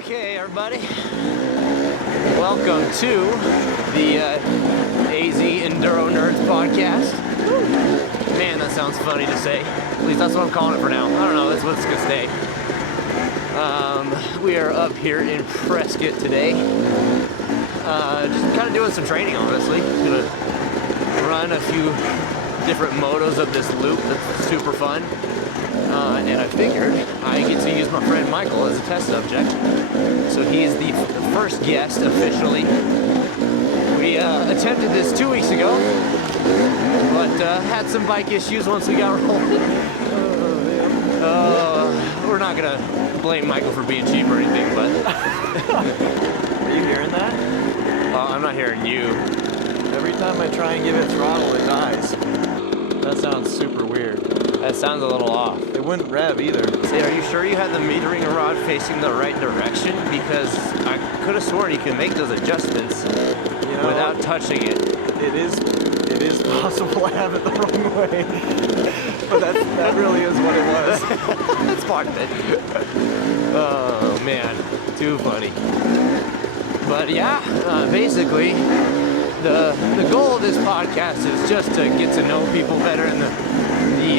Okay, everybody. Welcome to the AZ Enduro Nerds podcast. Man, that sounds funny to say. At least that's what I'm calling it for now. I don't know, that's what it's gonna stay. We are up here in Prescott today. Just kind of doing some training, honestly. Gonna run a few different motos of this loop that's super fun. And I figured I get to use my friend Michael as a test subject. So he's the first guest officially. We attempted this 2 weeks ago, but had some bike issues once we got rolling. We're not gonna blame Michael for being cheap or anything, but Are you hearing that? I'm not hearing you. Every time I try and give it throttle, it dies. That sounds super weird. That sounds a little off. It wouldn't rev either. Say, are you sure you had the metering rod facing the right direction? Because I could have sworn you can make those adjustments without touching it. It is possible I have it the wrong way. But that really is what it was. That's part of it. Oh man, too funny. But yeah, basically, the goal of this podcast is just to get to know people better in the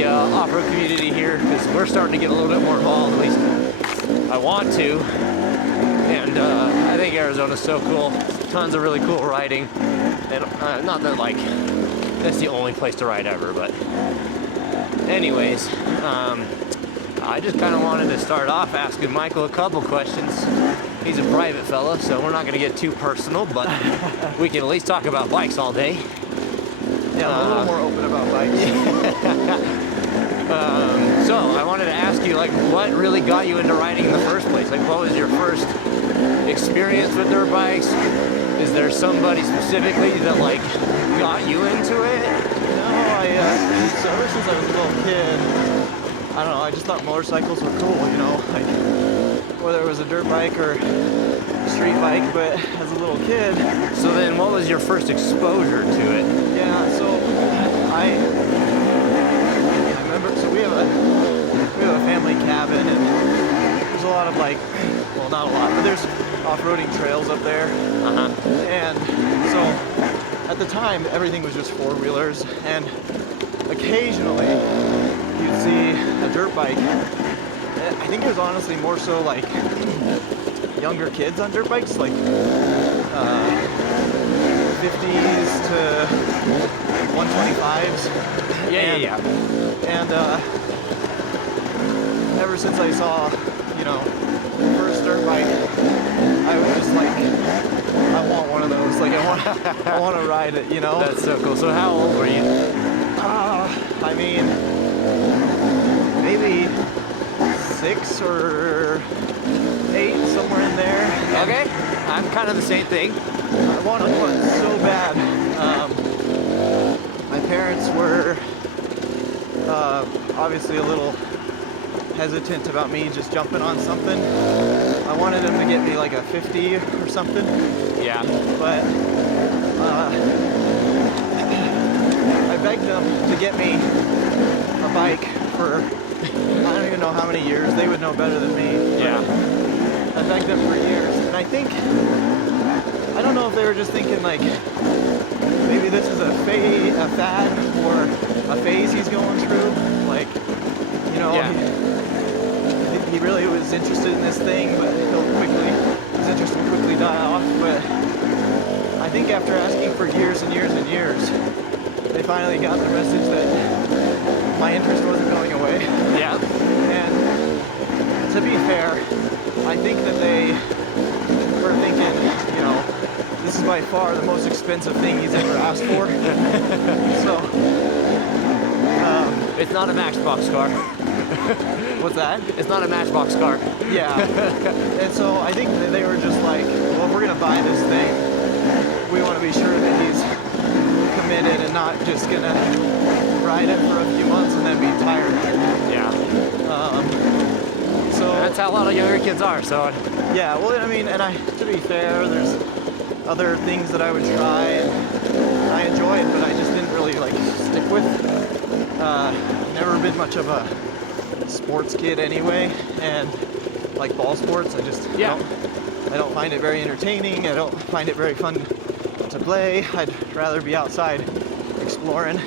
off-road community here, because we're starting to get a little bit more involved. At least I want to. And I think Arizona's so cool. Tons of really cool riding. And not that like that's the only place to ride ever, but anyways, I just kind of wanted to start off asking Michael a couple questions. He's a private fella, so we're not going to get too personal, but we can at least talk about bikes all day. Yeah, I'm a little more open about bikes. So I wanted to ask you, like, what really got you into riding in the first place? Like, what was your first experience with dirt bikes? Is there somebody specifically that, like, got you into it? No, so ever since I was a little kid, I don't know, I just thought motorcycles were cool, like, whether it was a dirt bike or street bike, but as a little kid. So then what was your first exposure to it? Yeah, so I remember, so we have a family cabin, and there's a lot of like, well, not a lot, but there's off-roading trails up there. And so at the time, everything was just four-wheelers, and occasionally you'd see a dirt bike. I think it was honestly more so like younger kids on dirt bikes, like 50s to 125s. Yeah. And ever since I saw, the first dirt bike, I was just like, I want one of those. Like, I want to ride it, That's so cool. So how old were you? I mean, maybe 6 or 8, somewhere in there. Okay, I'm kind of the same thing. I wanted one so bad. My parents were obviously a little hesitant about me just jumping on something. I wanted them to get me like a 50 or something. Yeah. But I begged them to get me a bike for I don't even know how many years. They would know better than me. Yeah. I begged them for years, and I don't know if they were just thinking like, maybe this is a fad or a phase he's going through. Like, he really was interested in this thing, but his interest will quickly die off. But I think after asking for years and years and years, they finally got the message that my interest wasn't going away. Yeah. And to be fair, I think that they were thinking, this is by far the most expensive thing he's ever asked for. So, it's not a Matchbox car. what's that? It's not a Matchbox car. Yeah. And so I think that they were just like, well, if we're going to buy this thing, we want to be sure that he's committed and not just going to ride it for a few months and then be tired. Yeah. So that's how a lot of younger kids are, so. Yeah, well, I mean, and to be fair, there's other things that I would try and I enjoyed, but I just didn't really like stick with. Never been much of a sports kid anyway, and like ball sports. I don't find it very entertaining. I don't find it very fun to play. I'd rather be outside exploring.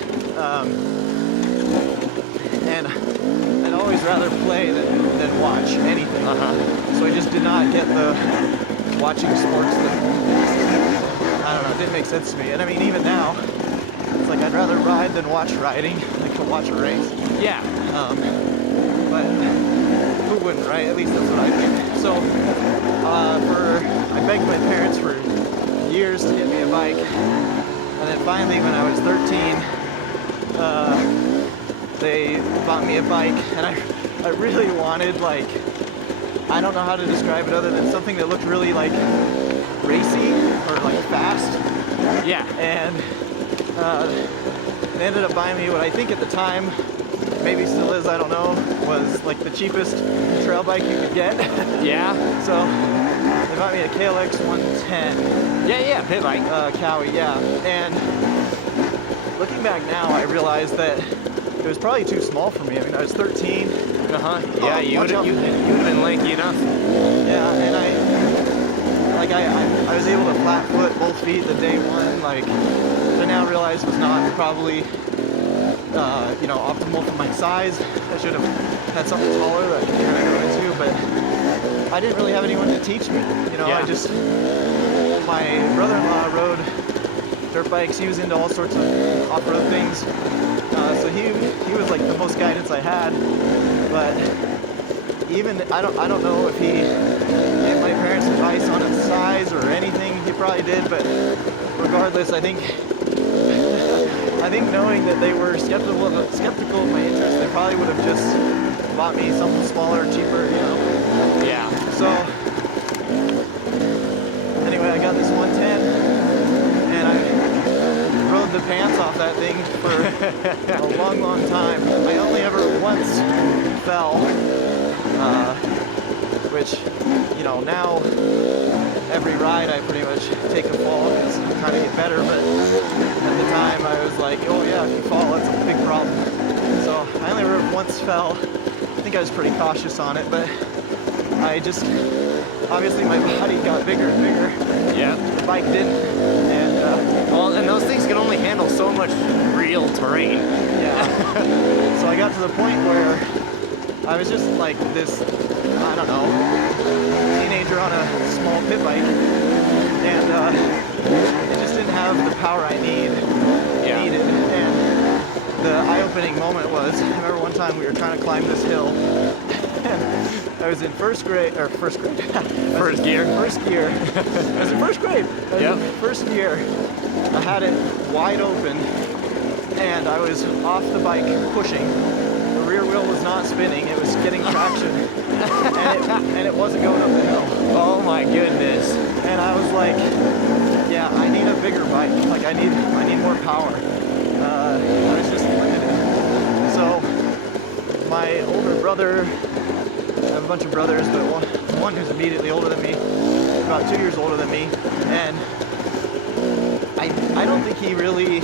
And I'd always rather play than watch anything. So I just did not get the watching sports that, I don't know, it didn't make sense to me. And I mean, even now, it's like I'd rather ride than watch riding, like to watch a race. Yeah. But who wouldn't, right? At least that's what I think. So I begged my parents for years to get me a bike. And then finally, when I was 13, they bought me a bike, and I really wanted, like, I don't know how to describe it other than something that looked really like racy or like fast. Yeah. And they ended up buying me what I think at the time, maybe still is, I don't know, was like the cheapest trail bike you could get. Yeah. So they bought me a KLX 110. Yeah, pit bike. Cowie, yeah. And looking back now, I realized that it was probably too small for me. I mean, I was 13. Yeah, you would have been lanky enough. Yeah, and I was able to flat foot both feet the day one. Like, I now realize was not probably optimal for my size. I should have had something taller that I could kind of go into, but I didn't really have anyone to teach me. My brother-in-law rode dirt bikes. He was into all sorts of off-road things. So he was like the most guidance I had. But even I don't know if he gave my parents advice on its size or anything. He probably did, but regardless, I think knowing that they were skeptical of my interest, they probably would have just bought me something smaller, cheaper, Yeah. So anyway, I got this 110, and I rode the pants off that thing for a long, long time. I only ever once fell, which, now every ride I pretty much take a fall because I'm trying to get better, but at the time I was like, oh yeah, if you fall, that's a big problem. So I only ever once fell. I think I was pretty cautious on it, but I just, obviously my body got bigger and bigger. Yeah. The bike didn't, and and those things can only handle so much real terrain. Yeah. So I got to the point where I was just like this, I don't know, teenager on a small pit bike, and it just didn't have the power I needed. And the eye-opening moment was, I remember one time we were trying to climb this hill, and I was in first gear. First gear. I was in first grade. First gear. I had it wide open, and I was off the bike pushing. The rear wheel was not spinning, it was getting traction, and it wasn't going up the hill. Oh my goodness. And I was like, yeah, I need a bigger bike. Like, I need more power. I was just limited. So my older brother, I have a bunch of brothers, but one who's immediately older than me, about 2 years older than me, and I don't think he really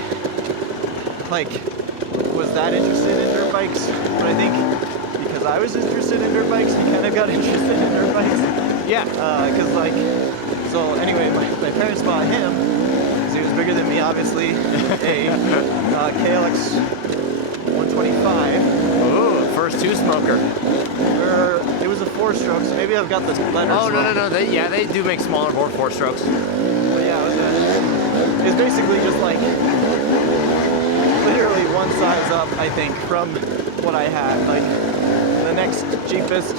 was that interested in dirt bikes, but I think because I was interested in dirt bikes, he kind of got interested in dirt bikes. Yeah. So anyway, my parents bought him, because he was bigger than me, obviously, a KLX 125. Ooh, first two-smoker. It was a 4-stroke, so maybe I've got the letters wrong. No. They do make smaller 4-strokes. But yeah, it was basically just like literally one size up, I think, from what I had. Like the next cheapest,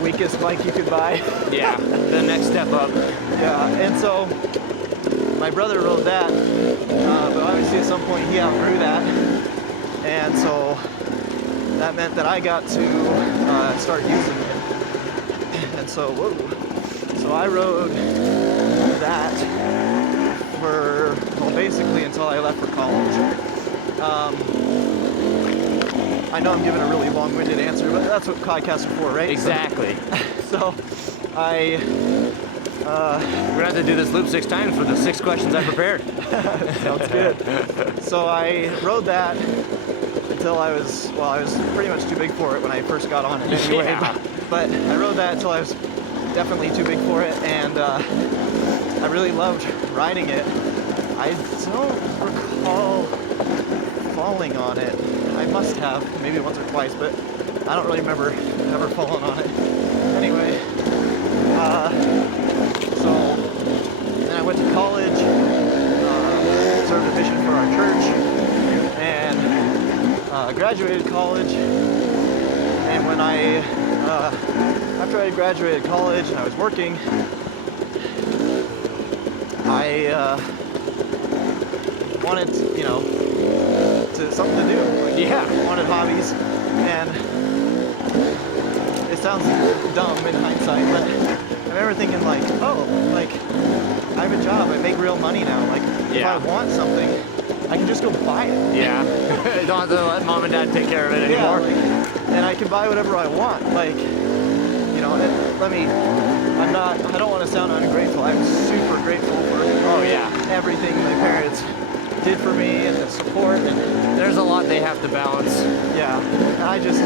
weakest bike you could buy. Yeah, the next step up. Yeah, and so my brother rode that, but obviously at some point he outgrew that, and so that meant that I got to start using it. And so I rode that for, basically until I left for college. I know I'm giving a really long-winded answer, but that's what podcasts are for, right? Exactly. So we're gonna have to do this loop 6 times for the 6 questions I prepared. Sounds good. So I rode that until I was pretty much too big for it when I first got on it anyway. Yeah. but I rode that until I was definitely too big for it, and I really loved riding it. I don't recall falling on it. I must have, maybe once or twice, but I don't really remember ever falling on it. Anyway, so then I went to college, served a mission for our church, and graduated college. And when after I graduated college and I was working, I wanted, something to do. Like, Yeah. Wanted hobbies, and it sounds dumb in hindsight, but I remember thinking like, oh, like I have a job, I make real money now. Like if I want something, I can just go buy it. Yeah. You don't have to let mom and dad take care of it anymore. Yeah, and I can buy whatever I want. Like, I don't want to sound ungrateful. I'm super grateful for everything my parents did for me and the support. And there's a lot they have to balance. Yeah, and I just,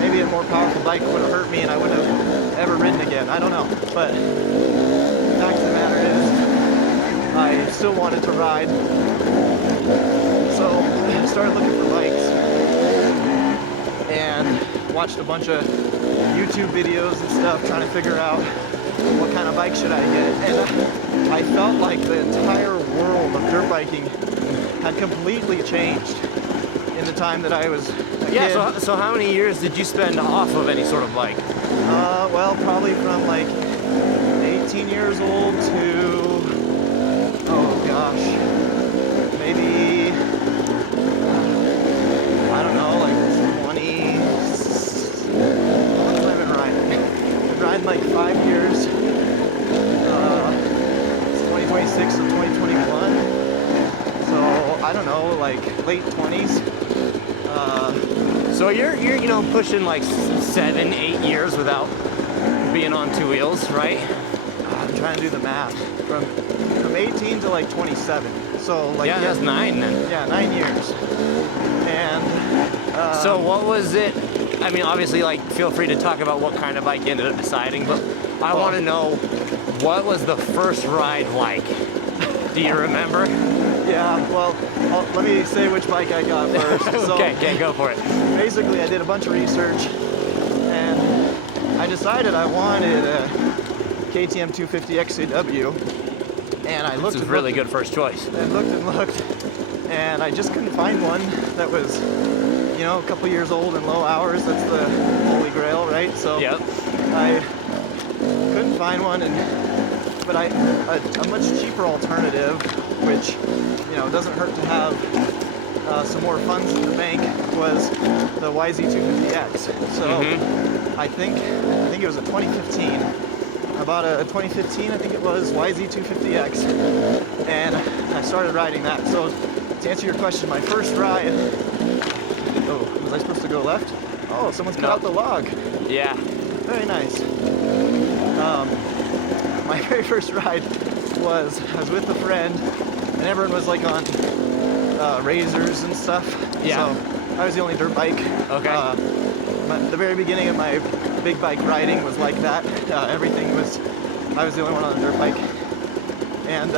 maybe a more powerful bike would have hurt me and I wouldn't have ever ridden again. I don't know, but the fact of the matter is, I still wanted to ride. So I started looking for bikes and watched a bunch of YouTube videos and stuff trying to figure out what kind of bike should I get. And I felt like the entire world of dirt biking had completely changed in the time that I was a kid. So how many years did you spend off of any sort of bike? Well, probably from like 18 years old to, oh gosh, maybe, I don't know, like 20, how long have I been riding? I've been riding like 5 years, it's 2026 to 2021, so I don't know, like late 20s. So you're pushing like 7-8 years without being on two wheels, right? I'm trying to do the math. From 18 to like 27. So like that's 9 then. Yeah, 9 years. And so what was it? I mean, obviously, like, feel free to talk about what kind of bike you ended up deciding, but I want to know, what was the first ride like? Do you remember? Yeah, well, let me say which bike I got first. Okay, go for it. Basically, I did a bunch of research, and I decided I wanted a KTM 250 XCW, and I looked. This is really good first choice. And looked, and I just couldn't find one that was, a couple years old and low hours. That's the holy grail, right? So I couldn't find one, but a much cheaper alternative, which doesn't hurt to have some more funds in the bank, was the YZ250X. So I think it was a 2015. About a 2015, I think it was, YZ250X, and I started riding that. So to answer your question, my first ride. Oh, was I supposed to go left? Oh, someone's cut out the log. Yeah. Very nice. My very first ride was, I was with a friend, and everyone was like on razors and stuff. Yeah. So I was the only dirt bike. Okay. The very beginning of my big bike riding was like that. I was the only one on a dirt bike. And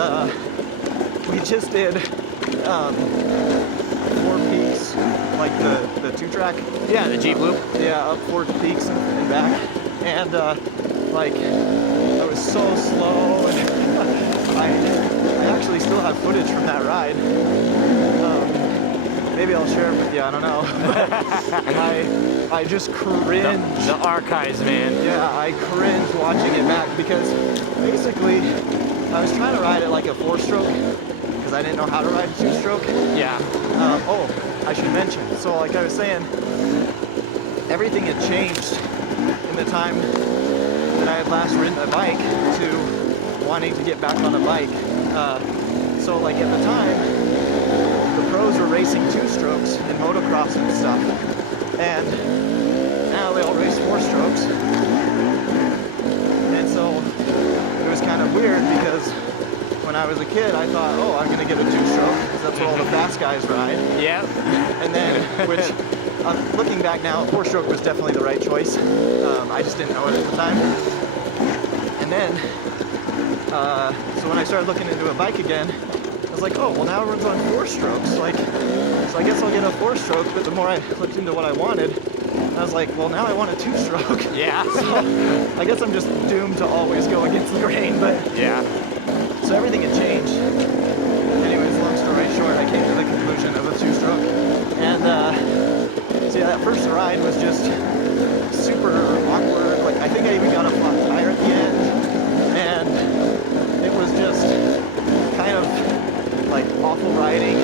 we just did 4 peaks, like the 2-track. Yeah, the Jeep Loop. Yeah, up 4 peaks and back. And I was so slow, and I actually still have footage from that ride. Maybe I'll share it with you, I don't know. I just cringe. The archives, man. Yeah, I cringe watching it back because basically I was trying to ride it like a 4-stroke because I didn't know how to ride a 2-stroke. Yeah. I should mention, so like I was saying, everything had changed in the time that I had last ridden a bike to wanting to get back on a bike. So like at the time, the pros were racing 2-strokes in motocross and stuff, and now they all race 4-strokes. And so it was kind of weird because when I was a kid, I thought, oh, I'm gonna get a 2-stroke because that's what all the fast guys ride. Yeah. And then, which looking back now, 4-stroke was definitely the right choice. I just didn't know it at the time. And then, so when I started looking into a bike again, I was like, oh, well now everyone's on 4-strokes. Like, so I guess I'll get a 4-stroke. But the more I looked into what I wanted, I was like, well now I want a 2-stroke. Yeah. So I guess I'm just doomed to always go against the grain. But yeah. so everything had changed. Anyways, long story short, I came to the conclusion of a 2-stroke. And so yeah, that first ride was just super awkward. Like, I think I even got a flat tire at the end. And it was just kind of like awful riding.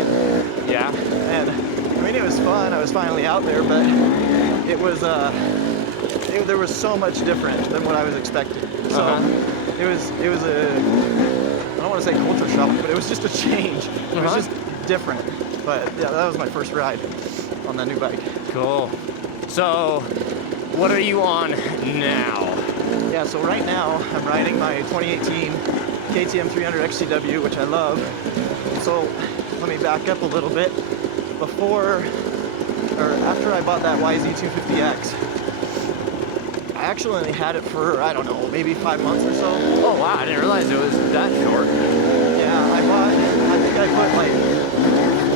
Yeah. And I mean, it was fun. I was finally out there, but it was, there was so much different than what I was expecting. So it was a, I don't want to say culture shock, but it was just a change. It was just different. But yeah, that was my first ride on that new bike. Cool. So, what are you on now? Yeah, so right now I'm riding my 2018 KTM 300 XCW, which I love. So let me back up a little bit. After I bought that YZ250X, I actually only had it for, I don't know, maybe 5 months or so. Oh wow, I didn't realize it was that short. Yeah, I think I put like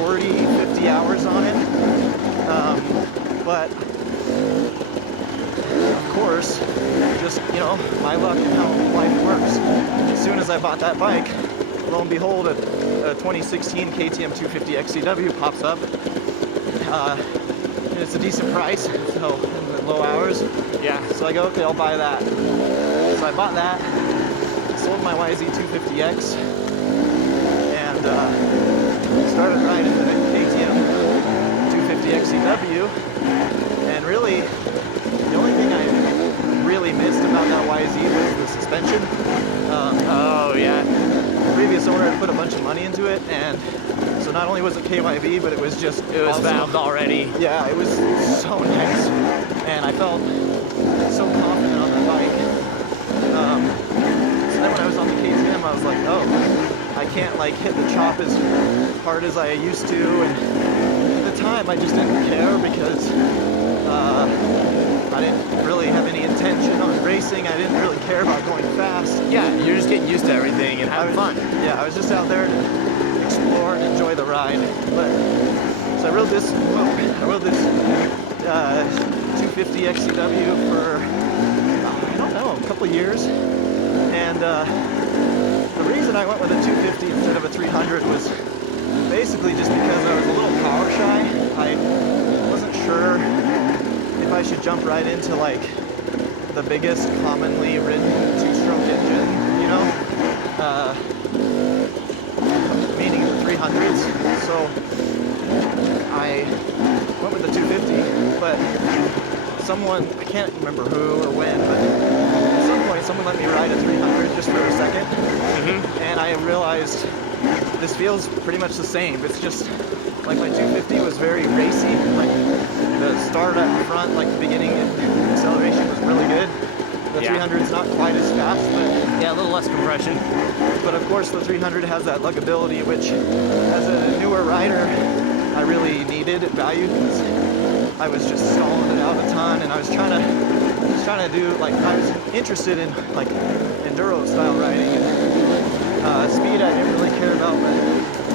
40, 50 hours on it. But of course, just, you know, my luck and how life works. As soon as I bought that bike, lo and behold, a 2016 KTM 250 XCW pops up. And it's a decent price, so in the low hours. Yeah. So I go, okay, I'll buy that. So I bought that, sold my YZ250X, and started riding the KTM 250 XCW. And really, the only thing I really missed about that YZ was the suspension. Oh yeah. The previous owner had put a bunch of money into it, and so not only was it KYB, but it was valved already. Yeah, it was so nice, and I felt so confident on that bike. So then when I was on the KTM, I was like, oh, I can't like hit the chop as hard as I used to, and at the time I just didn't care because I didn't really have any intention on racing. I didn't really care about going fast. Yeah, you're just getting used to everything and having fun. Yeah, I was just out there to explore and enjoy the ride. But so I rode this 250 XCW for I don't know, a couple of years. And the reason I went with a 250 instead of a 300 was basically just because I was a little power shy. I wasn't sure if I should jump right into like the biggest commonly ridden 2-stroke engine, you know, meaning the 300s. So I went with the 250, but someone, I can't remember who or when, but at some point someone let me ride a 300 just for a second, and I realized this feels pretty much the same. It's just like my 250 was very racy, like the start up front, like the beginning acceleration was really good. The 300 is not quite as fast, but yeah, a little less compression. But of course the 300 has that luggability, which as a newer rider I really needed and valued, because I was just stalling it out a ton, and I was trying to do, like, I was interested in like enduro style riding, and speed I didn't really care about, but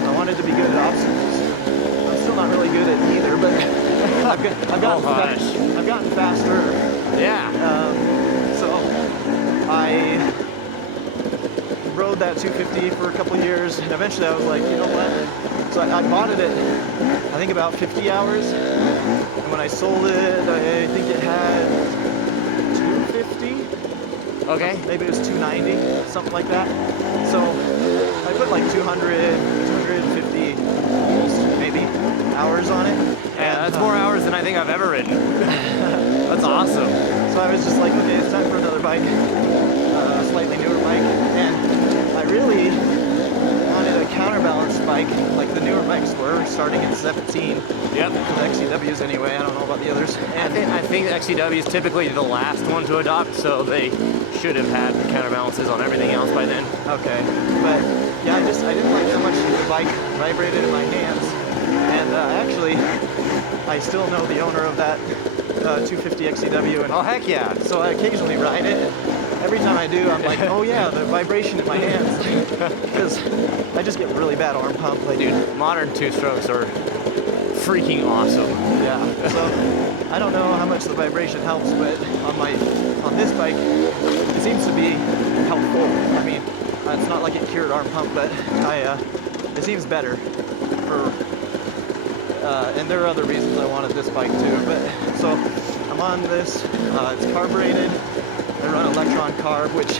I wanted to be good at obstacles. I'm still not really good at either, but I've gotten faster. Yeah. So I rode that 250 for a couple of years, and eventually I was like, you know what? So I bought it at, I think, about 50 hours, and when I sold it, I think it had 250. Okay. Maybe it was 290, something like that. So I put like 250 maybe hours on it. Yeah, that's more hours than I think I've ever ridden. That's awesome. So I was just like, okay, it's time for another bike, a slightly newer bike, and I really wanted a counterbalance bike like the newer bikes were, starting at 17. Yep. For the XCWs anyway, I don't know about the others. And I think the XCW is typically the last one to adopt, so they should have had counterbalances on everything else by then. Okay, but yeah, I didn't like how much the bike vibrated in my hands, and actually I still know the owner of that 250 XCW, and Oh, heck yeah. so I occasionally ride it. Every time I do, I'm like, oh yeah, the vibration in my hands, because I just get really bad arm pump. Like, Dude, modern two-strokes are freaking awesome. yeah. So I don't know how much the vibration helps, but on this bike, it seems to be helpful. I mean, it's not like it cured arm pump, but it seems better. And there are other reasons I wanted this bike too. But so I'm on this. It's carbureted. I run Electron carb, which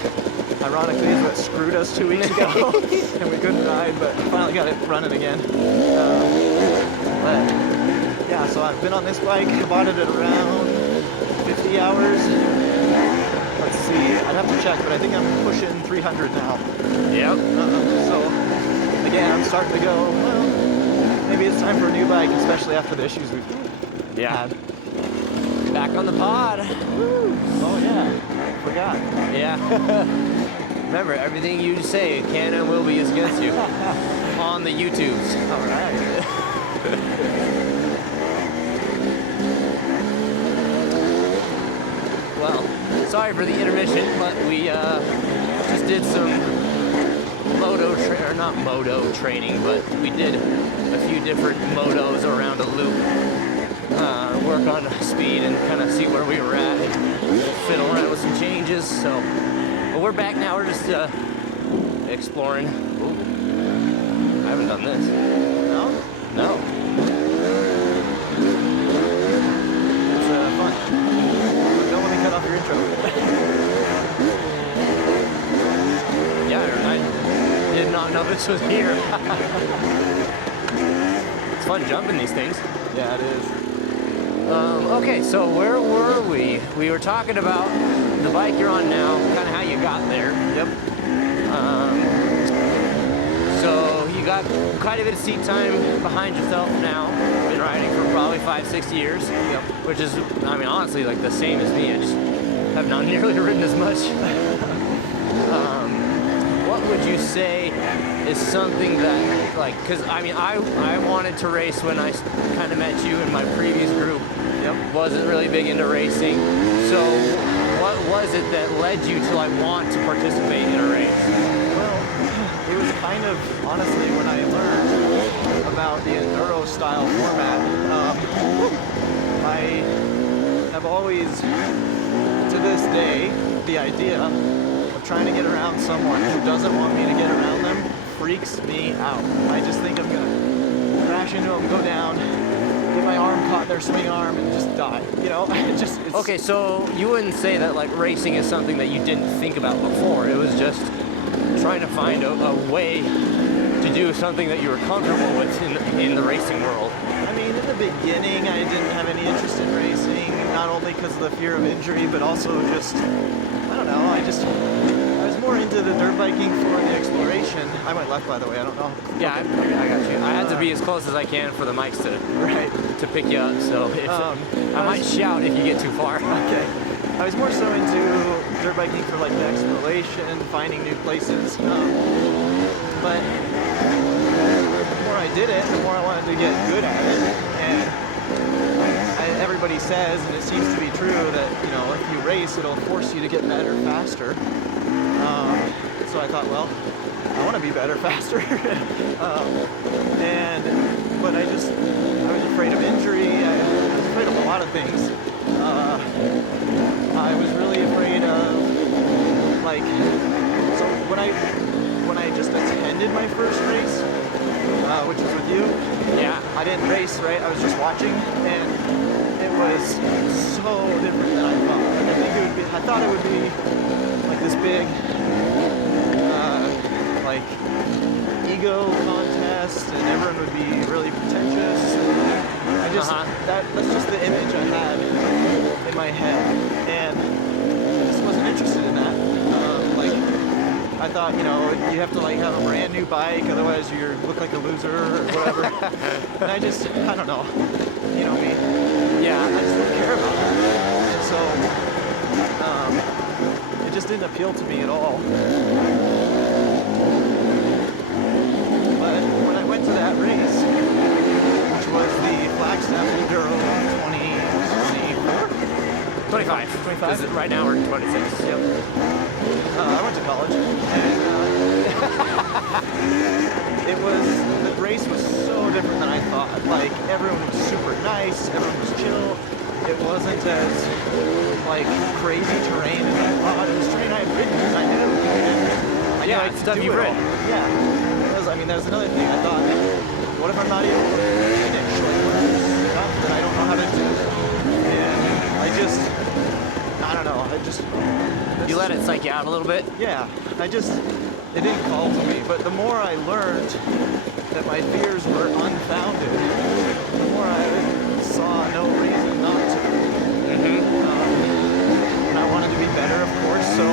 ironically is what screwed us 2 weeks ago, and we couldn't ride, but finally got it running again. But yeah, so I've been on this bike. I bought it at around 50 hours. Let's see, I'd have to check, but I think I'm pushing 300 now. Yep. So again, I'm starting to go, well, maybe it's time for a new bike, especially after the issues we've had. Back on the pod. Woo. Oh yeah, forgot. Yeah. Remember, everything you say can and will be used against you on the YouTubes. All right. Well, sorry for the intermission, but we just did some not moto training, but we did a few different motos around a loop. Work on speed and kind of see where we were at and fiddle around with some changes. So, but we're back now. We're just exploring. Ooh, I haven't done this. No? No. It's fun. Don't let me cut off your intro. Yeah, I did not know this was here. It's fun jumping these things. Yeah, it is. Okay, so where were we? We were talking about the bike you're on now, kind of how you got there. Yep. So you got quite a bit of seat time behind yourself now. Been riding for probably 5-6 years. Yep. Which is, I mean, honestly, like the same as me. I just have not nearly ridden as much. What would you say is something that, like, because I mean, I wanted to race when I kind of met you in my previous group. Yep. Wasn't really big into racing. So what was it that led you to like want to participate in a race? Well, it was kind of, honestly, when I learned about the Enduro style format, I have always, to this day, the idea of trying to get around someone who doesn't want me to get around them freaks me out. I just think I'm gonna crash into them, go down, get my arm caught in their swing arm, and just die. You know, it's Okay, so you wouldn't say that like racing is something that you didn't think about before. It was just trying to find a way to do something that you were comfortable with in the racing world. I mean, in the beginning, I didn't have any interest in racing, not only because of the fear of injury, but also just, I don't know, I was more into the dirt biking for the exploration. I went left, by the way, I don't know. Yeah, I got you. I had to be as close as I can for the mics to pick you up, so if, I might shout if you get too far. Okay. I was more so into dirt biking for like the exploration, finding new places. But the more I did it, the more I wanted to get good at it. And everybody says, and it seems to be true, that if you race, it'll force you to get better faster. So I thought, well, I want to be better faster. But I was afraid of injury. I was afraid of a lot of things. I was really afraid of, so when I just attended my first race, which was with you. Yeah. I didn't race, right? I was just watching, and it was so different than I thought. I thought it would be like this big, ego contest, and everyone would be really pretentious. That's just the image I had in my head, and I just wasn't interested in that. I thought, you have to have a brand new bike, otherwise you look like a loser or whatever. And I don't know. You know me. Yeah, I just don't care about that. And so, it just didn't appeal to me at all. But when I went to that race, which was the maxed out Enduro 20, 25. 25? Right now we're 26. Yep. I went to college, and the race was so different than I thought. Like, everyone was super nice, everyone was chill. It wasn't as, like, crazy terrain as I thought. It was terrain I had ridden, because I knew. And I knew I could stuff do you've it read. all. Yeah. That was another thing. I thought, what if I'm not able to finish? Like, what if there's stuff that I don't know how to do? And I don't know. You let it psych you out a little bit? Yeah, it didn't call to me, but the more I learned that my fears were unfounded, the more I saw no reason not to. And I wanted to be better, of course, so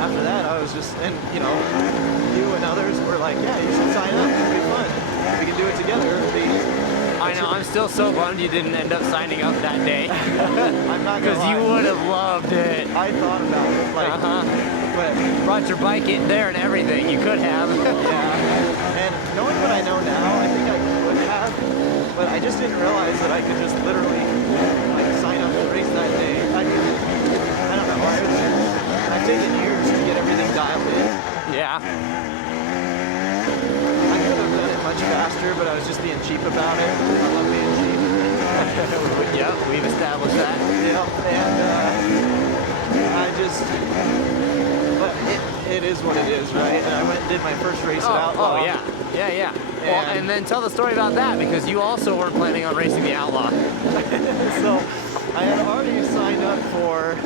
after that I was just, and you and others were like, yeah, you should sign up, it'll be fun. We can do it together. I know, I'm still so bummed you didn't end up signing up that day. I'm not gonna Because you would have loved it. I thought about it, like, but brought your bike in there and everything. You could have. yeah. And knowing what I know now, I think I could have, but I just didn't realize that I could just literally like sign up to race that day. I don't know. I've taken years to get everything dialed in. Yeah. I could have done it much faster, but I was just being cheap about it. I love being cheap. Yep, we've established that. Yeah, and but it is what it is, right? And I went and did my first race at Outlaw. Oh, yeah. Yeah. Well, and then tell the story about that, because you also weren't planning on racing the Outlaw. So I had already signed up for,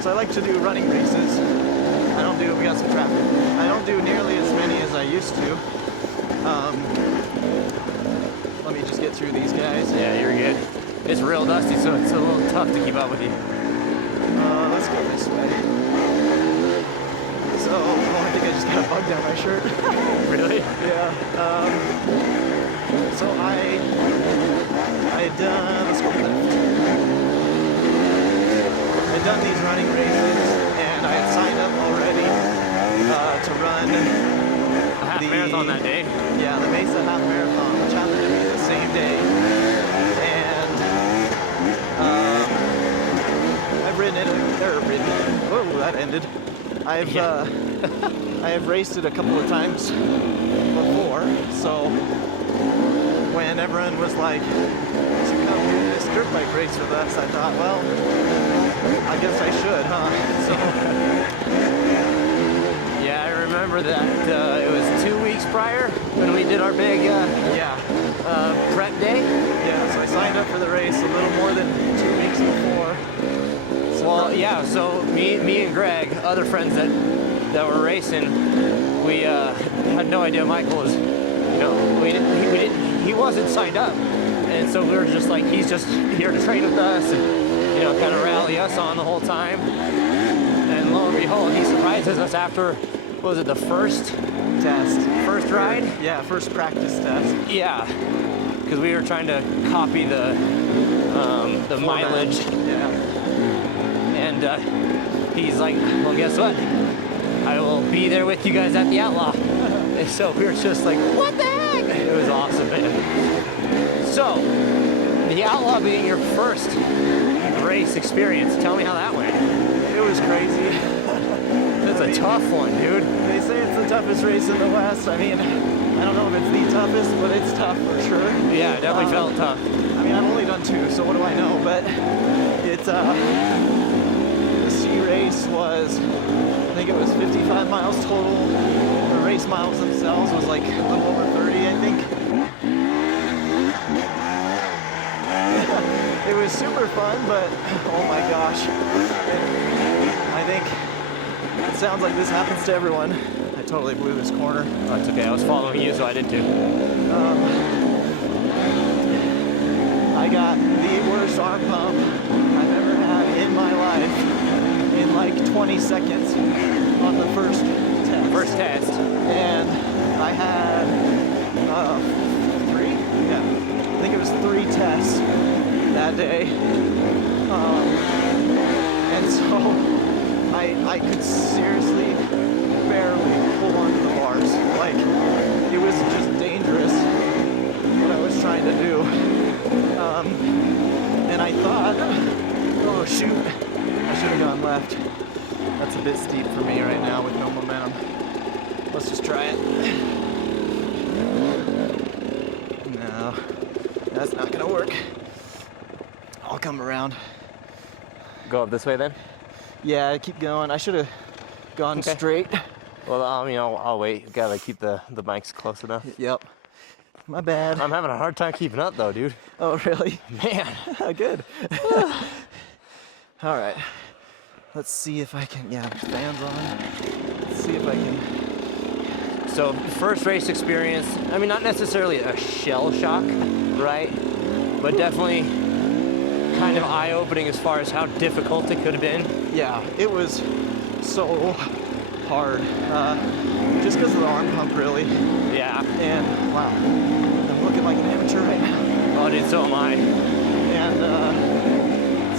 so I like to do running races. We got some traffic. I don't do nearly as many as I used to. Let me just get through these guys. Yeah, you're good. It's real dusty, so it's a little tough to keep up with you. Let's go this way. So, I think I just got a bug down my shirt. Really? Yeah. So I had done, let's go left. I had done these running races, and I had signed up already to run a half marathon that day. Yeah, the Mesa Half Marathon, which happened to be the same day. And I've ridden it, oh, that ended. I have raced it a couple of times before, so when everyone was like, you should come do this dirt bike race with us, I thought, well, I guess I should, huh? So yeah, I remember that it was 2 weeks prior when we did our big prep day. Yeah, so I signed up for the race a little more than 2 weeks before. Well, yeah, so me and Greg, other friends that were racing, we had no idea Michael was, he wasn't signed up. And so we were just like, he's just here to train with us and, kind of rally us on the whole time. And lo and behold, he surprises us after, what was it, the first test? First ride? Yeah, first practice test. Yeah, because we were trying to copy the mileage. Yeah. And he's like, well, guess what? I will be there with you guys at the Outlaw. And so we were just like, what the heck? It was awesome, man. So, the Outlaw being your first race experience, tell me how that went. It was crazy. That's a tough one, dude. They say it's the toughest race in the West. I mean, I don't know if it's the toughest, but it's tough for sure. Yeah, it definitely felt tough. I mean, I've only done 2, so what do I know? But it's, the C race was, I think it was 55 miles total. The race miles themselves was like a little over 30, I think. It was super fun, but oh my gosh. I think it sounds like this happens to everyone. I totally blew this corner. Oh, it's okay, I was following you, so I did too. I got the worst arm pump I've ever had in my life in like 20 seconds on the first test. First test. And I had 3? Yeah, I think it was 3 tests that day. And so I could seriously barely pull onto the bars. Like, it was just dangerous. trying to do. And I thought, oh shoot, I should have gone left. That's a bit steep for me right now with no momentum. Let's just try it. No, that's not gonna work. I'll come around. Go up this way then? Yeah, keep going. I should have gone straight. Well, I'll wait. Gotta keep the mics close enough. Yep. My bad. I'm having a hard time keeping up though, dude. Oh, really? Man. Good. All right. Let's see if I can, fans on. Let's see if I can. So, first race experience, I mean, not necessarily a shell shock, right? But definitely kind of eye-opening as far as how difficult it could have been. Yeah, it was so hard. Just because of the arm pump, really. Yeah. And, wow, I'm looking like an amateur right now. Oh, dude, so am I. And,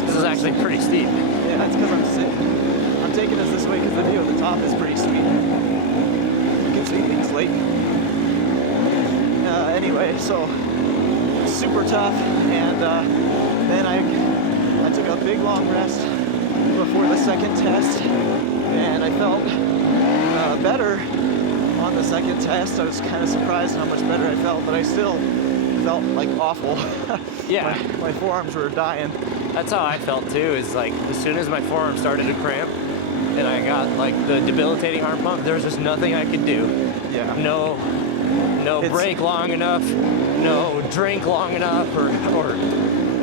this is actually pretty steep. Yeah, it's because I'm sitting. I'm taking this way because the view at the top is pretty sweet. You can see things late. Anyway, so super tough, and then I took a big long rest before the second test, and I felt better on the second test. I was kind of surprised how much better I felt, but I still felt like awful. Yeah. my forearms were dying. That's how I felt too, is like as soon as my forearm started to cramp and I got like the debilitating arm pump, there was just nothing I could do. Yeah. No break long enough, no drink long enough, or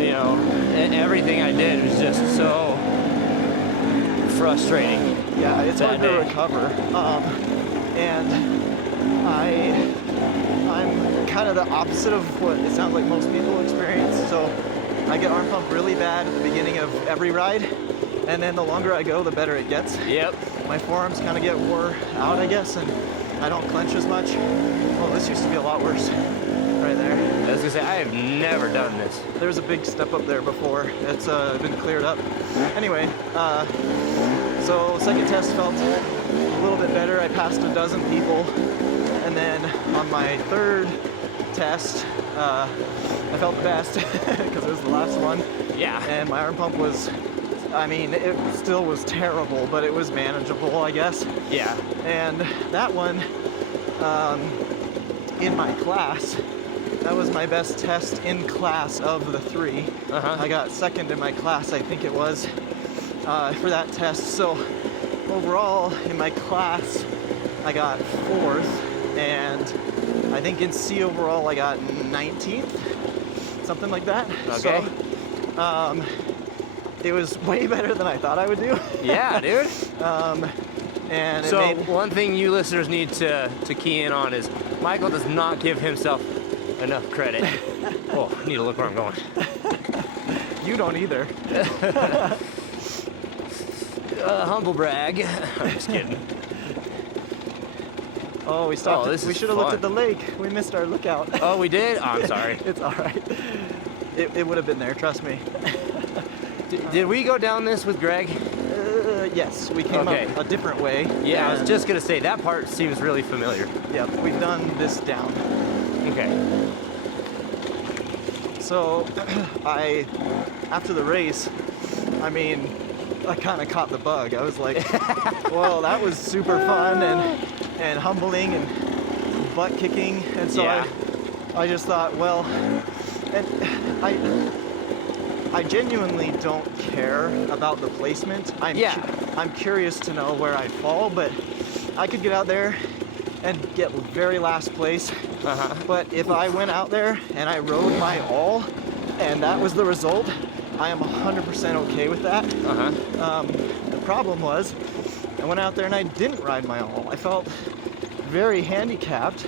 you know, everything I did was just so frustrating. Yeah, it's hard to day. recover. And I'm kind of the opposite of what it sounds like most people experience. So I get arm pump really bad at the beginning of every ride, and then the longer I go, the better it gets. Yep. My forearms kind of get wore out, I guess, and I don't clench as much. Oh, this used to be a lot worse. Right there. I was gonna say, I have never done this. There was a big step up there before. It's been cleared up. Anyway, so second test felt a little bit better. I passed a dozen people. And then on my third test, I felt the best because it was the last one. Yeah. And my arm pump was, I mean, it still was terrible, but it was manageable, I guess. Yeah. And that one, in my class, that was my best test in class of the three. I got second in my class, I think it was, for that test. So overall, in my class, I got fourth. And I think in C overall I got 19th, something like that. Okay. So it was way better than I thought I would do. Yeah, dude. And so one thing you listeners need to key in on is Michael does not give himself enough credit. Oh, I need to look where I'm going. You don't either. Humble brag. I'm just kidding. Oh, we stopped. Oh, this we is should have looked fun. at the lake. We missed our lookout. Oh, we did? Oh, I'm sorry. It's all right. It would have been there, trust me. Did we go down this with Greg? Yes, we came up a different way. Yeah, I was just gonna say that part seems really familiar. Yep, we've done this down. Okay. So, after the race, I mean, I kind of caught the bug. I was like, well, that was super fun and humbling and butt kicking. And so I just thought, well, and I genuinely don't care about the placement. I'm curious to know where I fall, but I could get out there and get very last place. But if I went out there and I rode my all, and that was the result, I am 100% okay with that. The problem was, I went out there and I didn't ride my all. I felt very handicapped,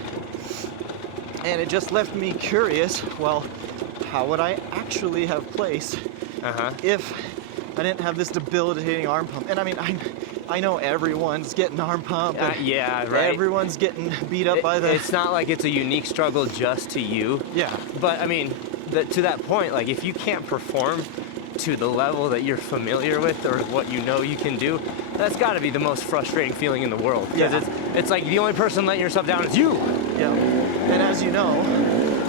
and it just left me curious, well, how would I actually have placed if I didn't have this debilitating arm pump? And I mean, I know everyone's getting arm pump. Yeah, right. Everyone's getting beat up by the... It's not like it's a unique struggle just to you. Yeah. But I mean, to that point, like if you can't perform to the level that you're familiar with or what you know you can do, that's got to be the most frustrating feeling in the world. Because it's like the only person letting yourself down is you. Yeah. And as you know,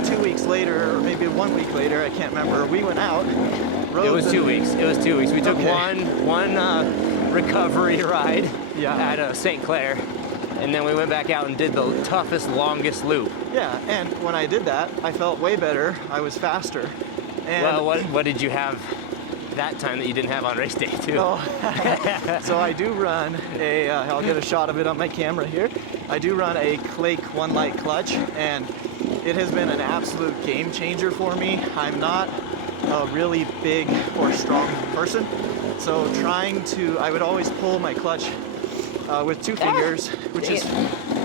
2 weeks later, or maybe 1 week later, I can't remember, we went out. It was 2 weeks. It was 2 weeks. We took one recovery ride at St. Clair, and then we went back out and did the toughest, longest loop. Yeah, and when I did that, I felt way better. I was faster. And well, what did you have that time that you didn't have on race day too? Oh, so I do run I'll get a shot of it on my camera here. I do run a Clake One Light clutch, and it has been an absolute game changer for me. I'm not a really big or strong person, so I would always pull my clutch with 2 fingers, which is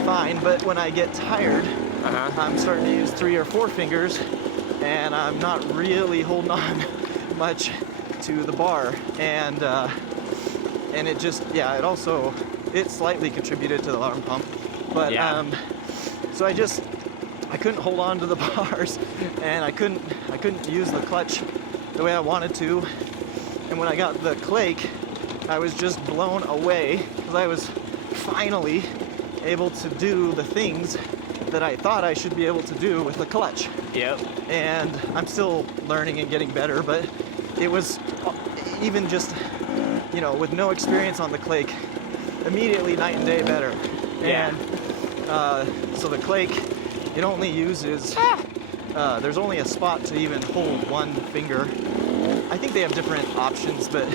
fine, but when I get tired, I'm starting to use 3 or 4 fingers, and I'm not really holding on much to the bar, and it just, it slightly contributed to the alarm pump, but so I couldn't hold on to the bars, and I couldn't use the clutch the way I wanted to, and when I got the Clake, I was just blown away, because I was finally able to do the things that I thought I should be able to do with the clutch. Yep. And I'm still learning and getting better, but it was even just, with no experience on the Clake, immediately night and day better. Yeah. And so the Clake, it only uses, there's only a spot to even hold one finger. I think they have different options, but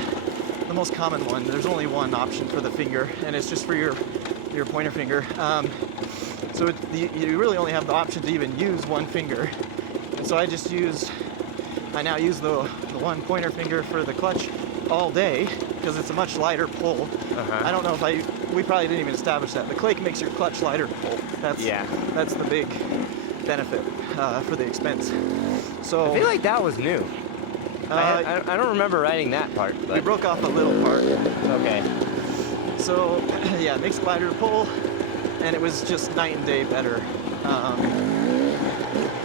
the most common one, there's only one option for the finger, and it's just for your pointer finger. So you really only have the option to even use one finger. And so I now use the one pointer finger for the clutch all day, because it's a much lighter pull. I don't know if we probably didn't even establish that. The Clake makes your clutch lighter pull. That's the big benefit for the expense. So I feel like that was new. I don't remember writing that part. But we broke off a little part. Okay. So it makes it lighter to pull, and it was just night and day better.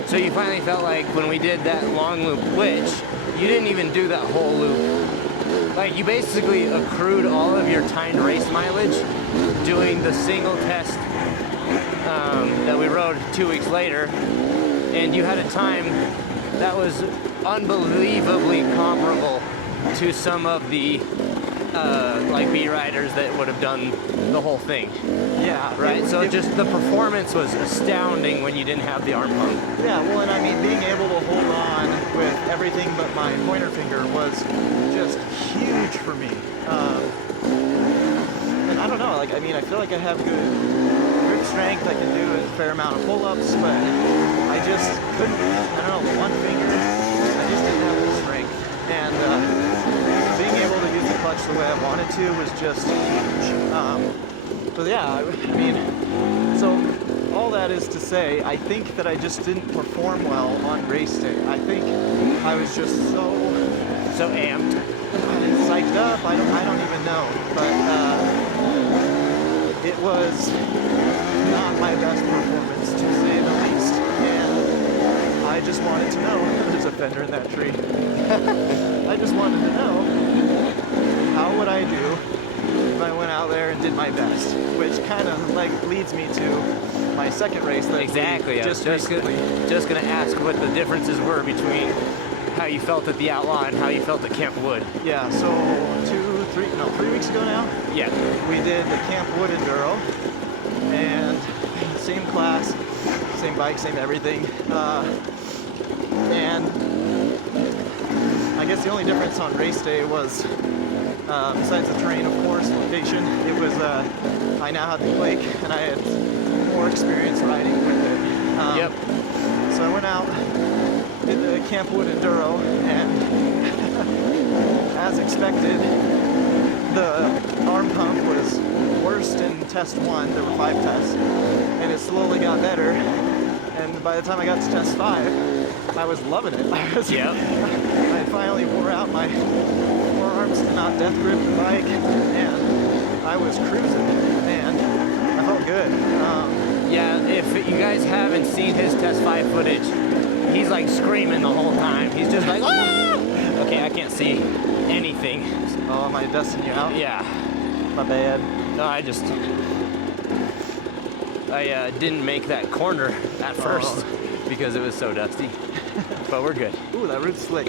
So you finally felt like when we did that long loop, which you didn't even do that whole loop. Like, you basically accrued all of your timed race mileage doing the single test that we rode 2 weeks later, and you had a time that was unbelievably comparable to some of the B riders that would have done the whole thing. Yeah. Right? So just the performance was astounding when you didn't have the arm pump. Yeah, well, and I mean, being able to hold on with everything but my pointer finger was just huge for me. And I don't know, I feel like I have good grip strength. I can do a fair amount of pull-ups, but I just couldn't, one finger, I just didn't have the strength. And being able to use the clutch the way I wanted to was just huge. So all that is to say, I think that I just didn't perform well on race day. I think I was just so amped, psyched up. I don't even know, but it was not my best performance, to say the least. And I just wanted to know. There's a fender in that tree. I just wanted to know, how would I do if I went out there and did my best, which kind of leads me to my second race. Exactly. I was just gonna ask what the differences were between how you felt at the Outlaw and how you felt at Camp Wood. Yeah. So 3 weeks ago now. Yeah. We did the Camp Wood Enduro, and same class, same bike, same everything, and I guess the only difference on race day was, besides the terrain, of course, location, it was, I now had the Clake, and I had more experience riding with it. Yep. So I went out, did the Camp Wood Enduro, and as expected, the arm pump was worst in test 1. There were 5 tests, and it slowly got better, and by the time I got to test 5, I was loving it. I finally wore out my forearms to not death grip the bike, and I was cruising, and I felt good. If you guys haven't seen his test 5 footage, he's like screaming the whole time. He's just like, ah! Okay, I can't see anything. Oh, am I dusting you out? Yeah. My bad. No, I didn't make that corner at first because it was so dusty. But we're good. Ooh, that route's slick.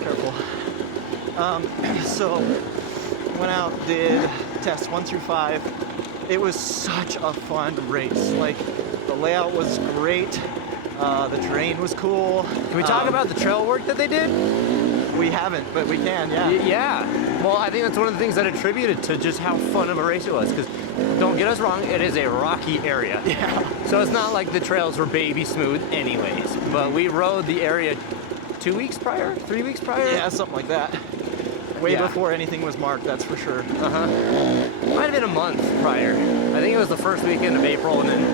Careful. So, went out, did tests 1 through 5. It was such a fun race. Like, the layout was great. The terrain was cool. Can we talk about the trail work that they did? We haven't, but we can, yeah. Yeah. Well, I think that's one of the things that attributed to just how fun of a race it was. Because, don't get us wrong, it is a rocky area. Yeah. So it's not like the trails were baby smooth anyways. But we rode the area 2 weeks prior? 3 weeks prior? Yeah, something like that. Way before anything was marked, that's for sure. Might have been a month prior. I think it was the first weekend of April and then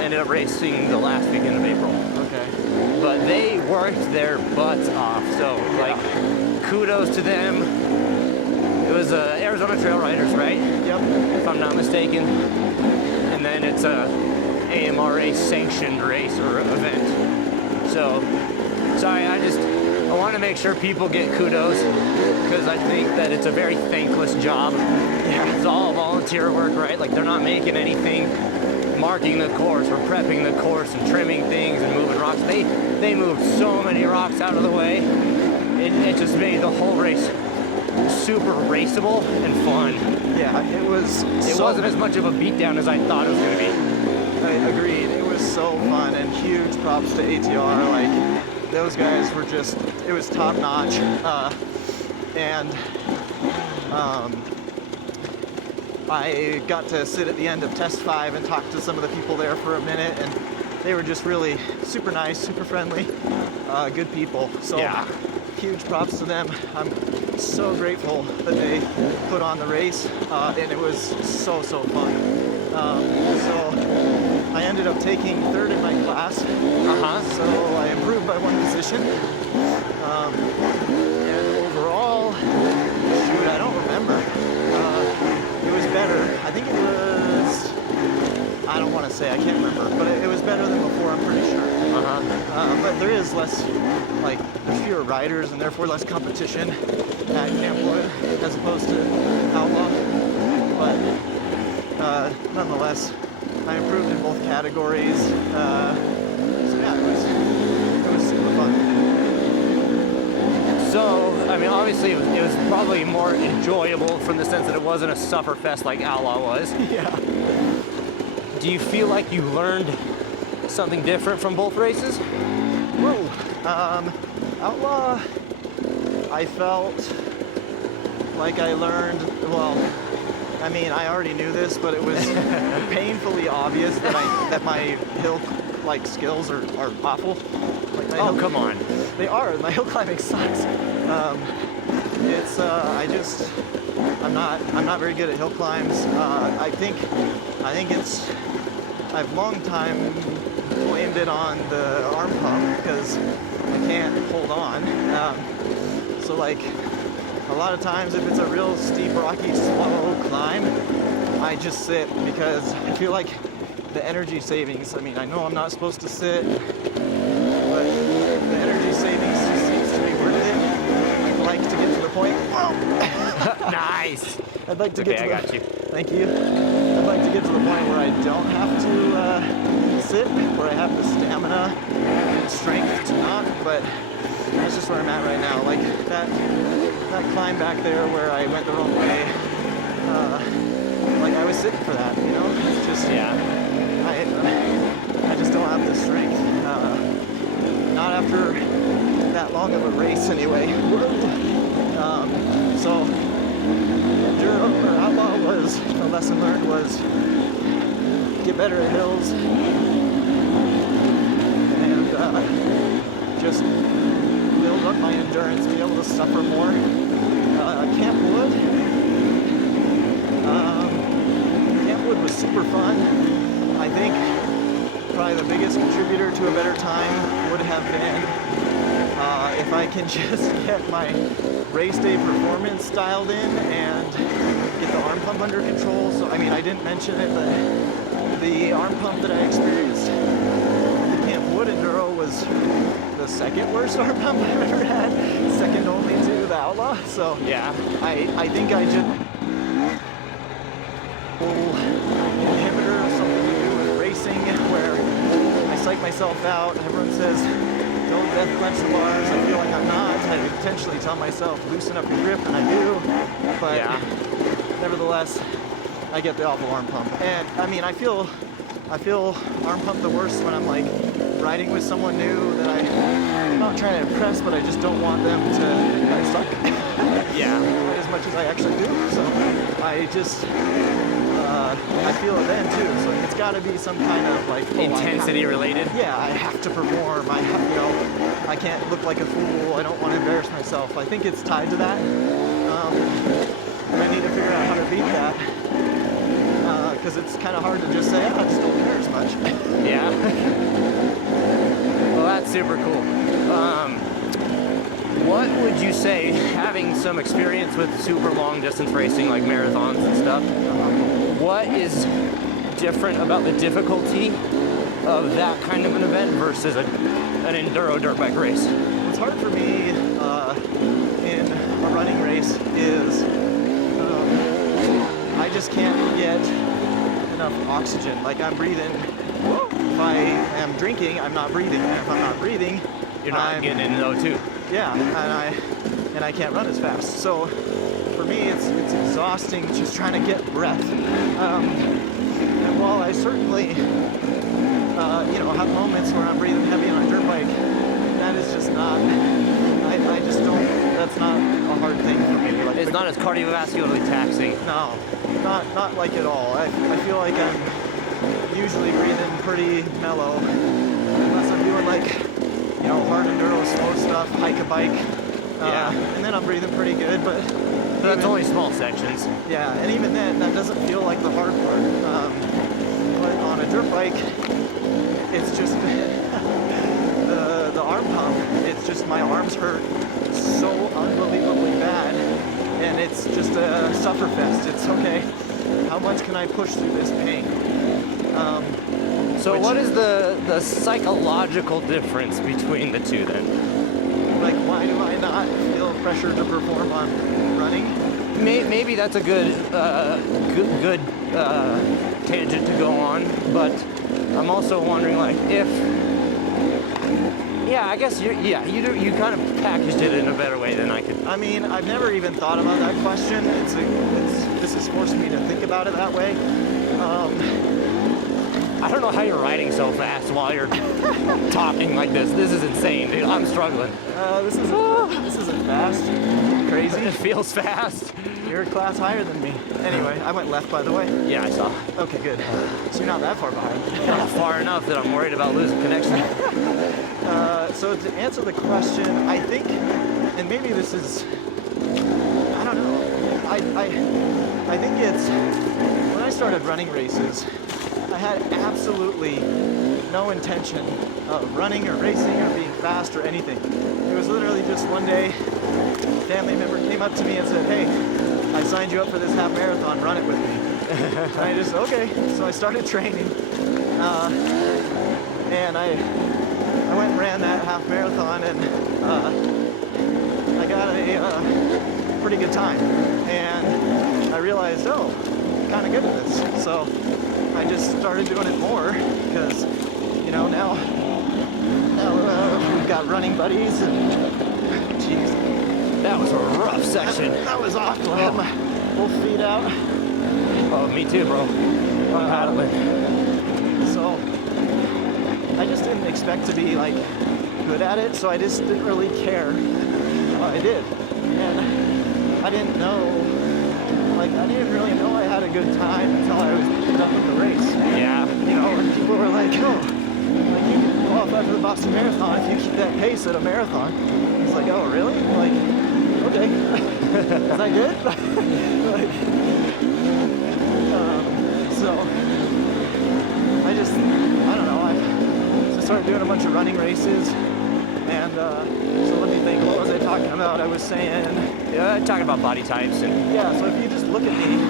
ended up racing the last weekend of April. Okay. But they worked their butts off. So, like, kudos to them. It was Arizona Trail Riders, right? Yep. If I'm not mistaken. And then it's a AMRA sanctioned race or event. So, sorry, I want to make sure people get kudos because I think that it's a very thankless job. Yeah. It's all volunteer work, right? Like they're not making anything, marking the course or prepping the course and trimming things and moving rocks. They moved so many rocks out of the way. It just made the whole race super raceable and fun. Yeah, it was. It wasn't as much of a beatdown as I thought it was going to be. I agreed. It was so fun and huge props to ATR. Like those guys were just. It was top notch. I got to sit at the end of test 5 and talk to some of the people there for a minute, and they were just really super nice, super friendly, good people. So huge props to them. I'm so grateful that they put on the race, and it was so fun. So I ended up taking 3rd in my class. So I improved by 1 position. And overall, shoot, I don't remember. It was better. I think it was, I don't want to say, I can't remember, but it was better than before, I'm pretty sure. But there is less, like, there's fewer riders and therefore less competition at Camp Wood as opposed to Outlaw. But nonetheless, I improved in both categories. So yeah, it was super fun. So, I mean, obviously it was probably more enjoyable from the sense that it wasn't a sufferfest like Outlaw was. Yeah. Do you feel like you learned something different from both races? Whoa. Outlaw, I felt like I learned, well, I mean, I already knew this, but it was painfully obvious that my hill like skills are awful. Like my come on. They are. My hill climbing sucks. I'm not very good at hill climbs. I think I've long time blamed it on the arm pump because I can't hold on. So like a lot of times if it's a real steep, rocky, slow climb, I just sit because I feel like the energy savings, I mean, I know I'm not supposed to sit, but the energy savings seems to be worth it. I'd like to get to the point. Whoa! Nice! I'd like to get to I got you. Thank you. I'd like to get to the point where I don't have to sit, where I have the stamina and strength to not, but that's just where I'm at right now. Like that climb back there where I went the wrong way, like I was sitting for that, you know? It's just, I just don't have the strength. Not after that long of a race anyway. So Enduro or Outlaw was, the lesson learned was get better at hills and just build up my endurance, be able to suffer more. Camp Wood was super fun. I think probably the biggest contributor to a better time would have been if I can just get my race day performance dialed in and get the arm pump under control. So, I mean, I didn't mention it, but the arm pump that I experienced at the Camp Wood Enduro was the second worst arm pump I've ever had, second only to the Outlaw. So, yeah, I think I just inhibitor, something to do with racing, where I cycle psych myself out. Everyone says, don't death clench the bars. I feel like I'm not. I intentionally tell myself, loosen up your grip, and I do. But nevertheless, I get the awful arm pump. And I mean, I feel arm pump the worst when I'm like riding with someone new that I'm not trying to impress, but I just don't want them to think I suck. As much as I actually do. So I just I feel it then too. So it's got to be some kind of like intensity related. Yeah, I have to perform. I can't look like a fool. I don't want to embarrass myself. I think it's tied to that. And I need to figure out how to beat that. Because it's kind of hard to just say, I just don't care as much. Yeah. Well, that's super cool. What would you say, having some experience with super long distance racing like marathons and stuff, what is different about the difficulty of that kind of an event versus an enduro dirt bike race? What's hard for me in a running race is I just can't get enough oxygen. Like I'm breathing. If I am drinking, I'm not breathing. And if I'm not breathing, you're not getting in though too. Yeah, and I can't run as fast. So for me, it's exhausting just trying to get breath. And while I certainly have moments where I'm breathing heavy on a dirt bike, that is just not. I just don't. That's not a hard thing for me. Like, it's not as cardiovascularly taxing. No, not like at all. I feel like I'm usually breathing pretty mellow, unless I'm doing like hard enduro, slow stuff, hike a bike. And then I'm breathing pretty good, but that's only small sections. Yeah, and even then, that doesn't feel like the hard part. But on a dirt bike, it's just the arm pump. It's just my arms hurt so unbelievably bad, and it's just a sufferfest. It's okay. How much can I push through this pain? So what is the psychological difference between the two then? Like, why do I not feel pressure to perform on running? Maybe that's a good tangent to go on, but I'm also wondering like if I guess you kind of packaged it in a better way than I could. I mean, I've never even thought about that question. This has forced me to think about it that way. I don't know how you're riding so fast while you're talking like this. This is insane, dude. I'm struggling. This isn't fast. Crazy. It feels fast. You're a class higher than me. Anyway, I went left, by the way. Yeah, I saw. Okay, good. So you're not that far behind. Not far enough that I'm worried about losing connection. So to answer the question, I think, and maybe this is, I don't know. I think it's when I started running races, I had absolutely no intention of running or racing or being fast or anything. It was literally just one day, a family member came up to me and said, hey, I signed you up for this half marathon, run it with me. And I just, okay. So I started training, and I went and ran that half marathon, and I got a pretty good time. And I realized, I'm kind of good at this. So I just started doing it more because, now we've got running buddies, and jeez, that was a rough section. That was awful. I had my both feet out. Oh, me too, bro. I'm paddling. So I just didn't expect to be like good at it, so I just didn't really care. I did, and I didn't really know I had a good time until I was done with the race. Yeah. And people were like, you can qualify for the Boston Marathon if you keep that pace at a marathon. It's like, oh, really? I'm like, okay. Is that good? So I don't know. I just started doing a bunch of running races. And so let me think, what was I talking about? I was saying... talking about body types. And yeah, so if you just look at me,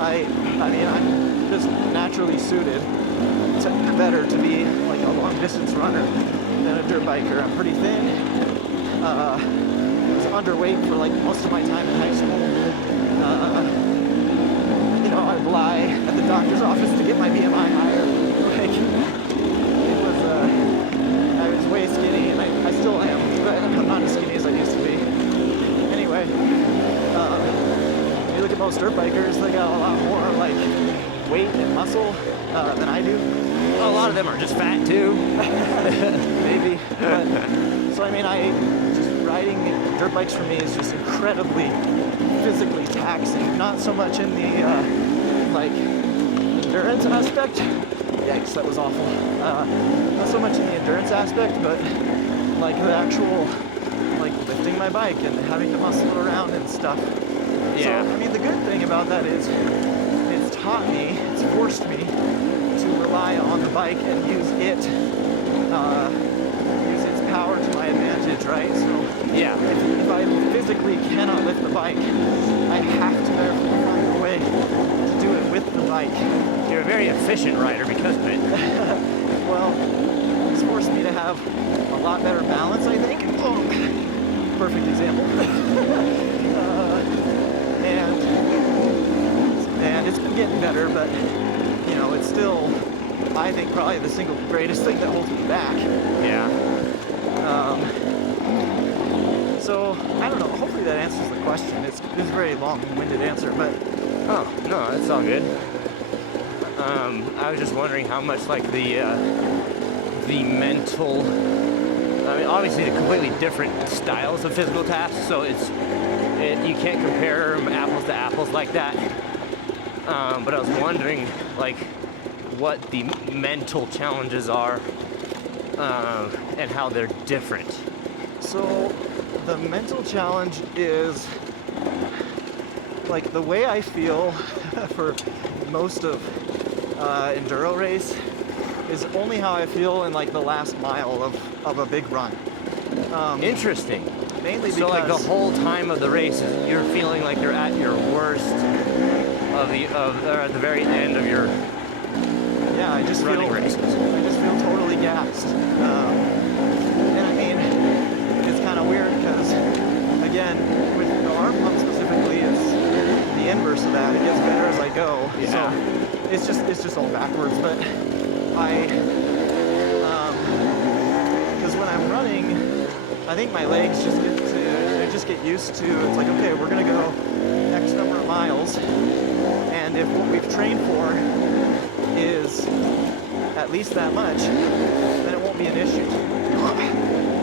I mean, I'm just naturally suited better to be like a long distance runner than a dirt biker. I'm pretty thin. I was underweight for like most of my time in high school. I'd lie at the doctor's office to get my BMI higher. Like, it was most dirt bikers, they got a lot more like weight and muscle than I do. A lot of them are just fat too. Maybe. But, so I mean, just riding dirt bikes for me is just incredibly physically taxing. Not so much in the like endurance aspect. Yikes, that was awful. Not so much in the endurance aspect, but like the actual like lifting my bike and having to muscle around and stuff. Yeah. So I mean, the good thing about that is it's taught me, it's forced me to rely on the bike and use its power to my advantage, right? So Yeah. if I physically cannot lift the bike, I have to therefore find a way to do it with the bike. You're a very efficient rider because of it. Well, it's forced me to have a lot better balance, I think. Oh, perfect example. And it's been getting better, but you know, it's still, I think, probably the single greatest thing that holds me back. Yeah. So I don't know. Hopefully that answers the question. It's a very long-winded answer, but Oh, no, that's all good. I was just wondering how much like the mental, I mean, obviously they're completely different styles of physical tasks, so you can't compare apples to apples like that. But I was wondering like what the mental challenges are and how they're different. so the mental challenge is like the way I feel for most of enduro race is only how I feel in like the last mile of a big run. Interesting. Mainly So because like the whole time of the race, you're feeling like you're at your worst or at the very end of your yeah, I just running feel races. I just feel totally gassed. And I mean, it's kind of weird because again, with the arm pump specifically, it's the inverse of that. It gets better as I go. Yeah. So it's just all backwards. But because when I'm running, I think my legs just get used to. It's like, okay, we're gonna go X number of miles, and if what we've trained for is at least that much, then it won't be an issue.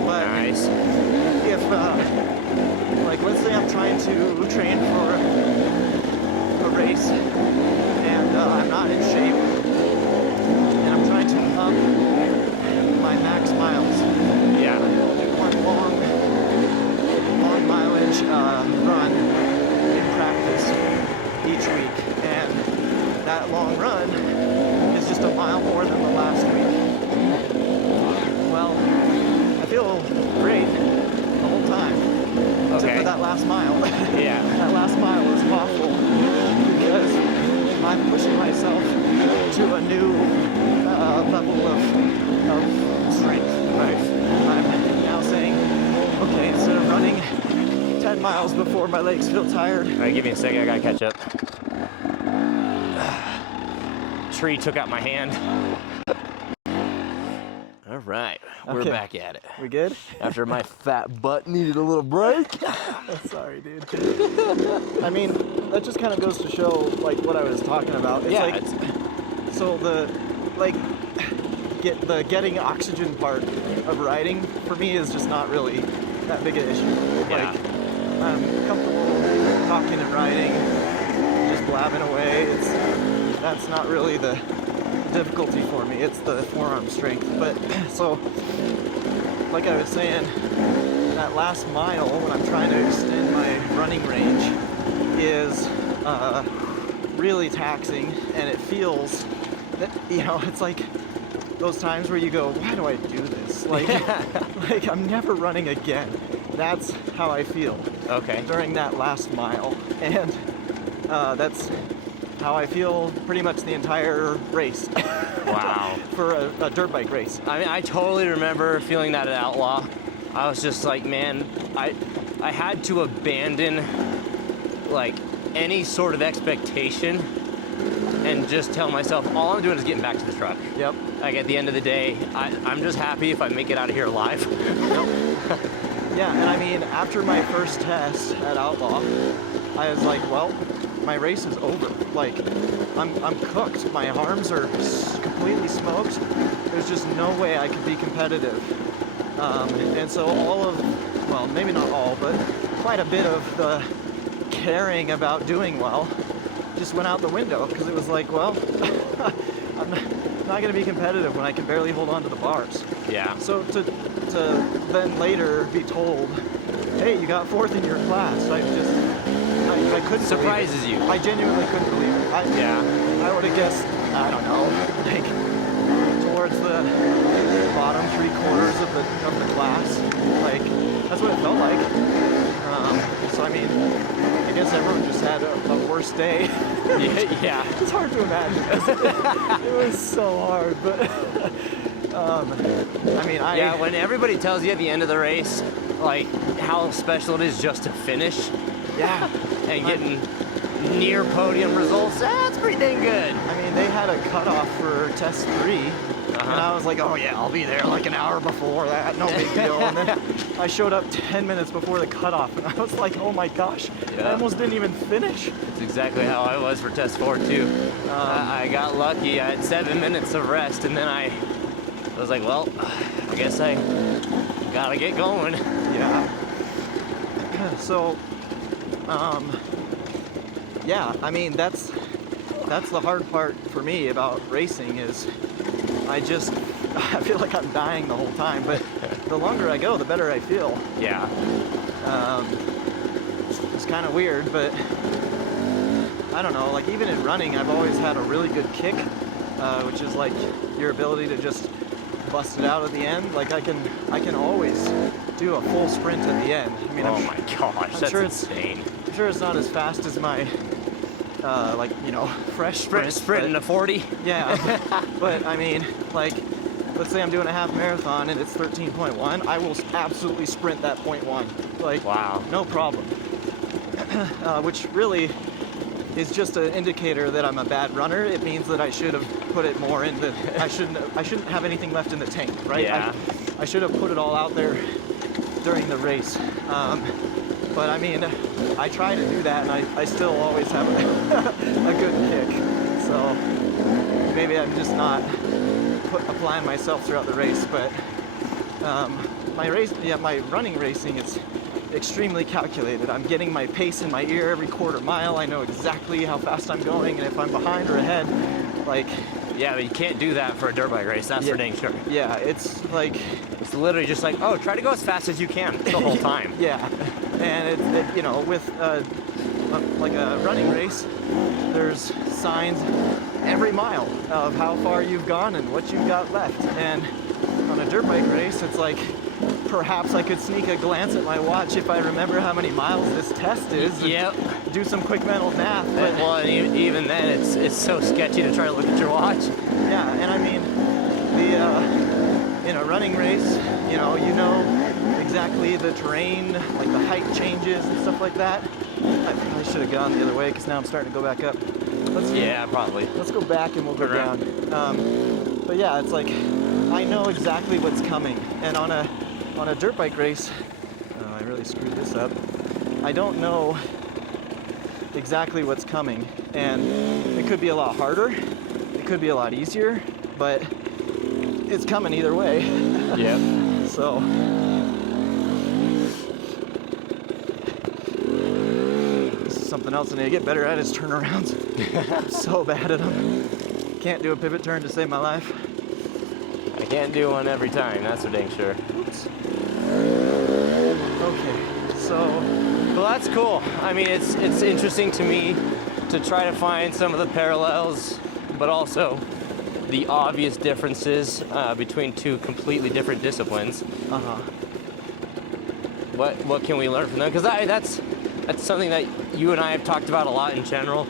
But Nice. if like let's say I'm trying to train for a race and I'm not in shape and I'm trying to up my max miles, Yeah. I'll do one long mileage run in practice each week, and that long run is just a mile more than the last week. Well, I feel great the whole time, except Okay. for that last mile. Yeah. That last mile is awful because I'm pushing myself to a new level of strength. Nice. I'm now saying, okay, instead of running 10 miles before my legs feel tired. All right, give me a second. I gotta catch up. Tree took out my hand. All right, we're Okay. back at it. We good? After my fat butt needed a little break. Sorry, dude. I mean, that just kind of goes to show, like, what I was talking about. It's Yeah, like, so the, like, getting oxygen part of riding, for me, is just not really that big an issue. Yeah. Like, I'm comfortable talking and riding, just blabbing away. That's not really the difficulty for me. It's the forearm strength. But, so, like I was saying, that last mile when I'm trying to extend my running range is really taxing, and it feels that, you know, it's like those times where you go, why do I do this? Like, like I'm never running again. That's how I feel Okay. during that last mile, and that's how I feel pretty much the entire race. Wow. For a dirt bike race. I mean, I totally remember feeling that at Outlaw. I was just like, man, I had to abandon like any sort of expectation and just tell myself all I'm doing is getting back to the truck. Yep. Like at the end of the day, I'm just happy if I make it out of here alive. Yep. Yeah, and I mean, after my first test at Outlaw, I was like, well, my race is over. Like, I'm cooked. My arms are completely smoked. There's just no way I could be competitive. And so all of, well, maybe not all, but quite a bit of the caring about doing well just went out the window, because it was like, well, I'm not going to be competitive when I can barely hold on to the bars. Yeah. So to then later be told, hey, you got 4th in your class, I couldn't Surprises believe it. you. I genuinely couldn't believe it. I would have guessed, I don't know, like towards the bottom 3/4 of the class. Like, that's what it felt like. So I mean, I guess everyone just had a worse day. Yeah. It's hard to imagine. It was so hard, but I mean, yeah, when everybody tells you at the end of the race, like, how special it is just to finish, yeah, and getting near podium results, that's pretty dang good. I mean, they had a cutoff for test 3, and I was like, oh yeah, I'll be there like an hour before that, no big deal. And then I showed up 10 minutes before the cutoff, and I was like, oh my gosh, I almost didn't even finish. That's exactly how I was for test 4 too. I got lucky. I had 7 minutes of rest, and then I was like, well, I guess I gotta get going. Yeah. So, yeah, I mean, that's the hard part for me about racing is I feel like I'm dying the whole time, but the longer I go, the better I feel. Yeah. It's kind of weird, but I don't know, like even in running, I've always had a really good kick, which is like your ability to just bust it out at the end. Like I can always do a full sprint at the end. I mean, oh my gosh, that's insane. I'm sure it's not as fast as my like, you know, fresh sprinting to 40. Yeah, but I mean, like, let's say I'm doing a half marathon and it's 13.1, I will absolutely sprint that 0.1. Like, wow, no problem. Which really is just an indicator that I'm a bad runner. It means that I should have put it more in the. I shouldn't have anything left in the tank, right? Yeah. I should have put it all out there during the race. But I mean, I try to do that, and I still always have a good kick. So maybe I'm just not applying myself throughout the race. But my running racing, it's extremely calculated. I'm getting my pace in my ear every quarter mile. I know exactly how fast I'm going, and if I'm behind or ahead, like. Yeah, but you can't do that for a dirt bike race. That's for dang sure. Yeah, it's like. It's literally just like, oh, try to go as fast as you can the whole time. Yeah, and it, you know, with like a running race, there's signs every mile of how far you've gone and what you've got left. And on a dirt bike race, it's like perhaps I could sneak a glance at my watch if I remember how many miles this test is. Yep. Do some quick mental math. But well, and even then, it's so sketchy to try to look at your watch. Yeah, and I mean, in a running race, you know exactly the terrain, like the height changes and stuff like that. I probably should have gone the other way because now I'm starting to go back up. Probably. Let's go back and we'll go down. But yeah, it's like I know exactly what's coming, and on a dirt bike race, I really screwed this up. I don't know exactly what's coming, and it could be a lot harder. It could be a lot easier, but it's coming either way. Yep. So. This is something else I need to get better at is turnarounds. I'm so bad at them. Can't do a pivot turn to save my life. I can't do one every time, that's for dang sure. Oops. Okay, so. Well, that's cool. I mean, it's interesting to me to try to find some of the parallels, but also the obvious differences between two completely different disciplines. What can we learn from them? Because that's something that you and I have talked about a lot in general.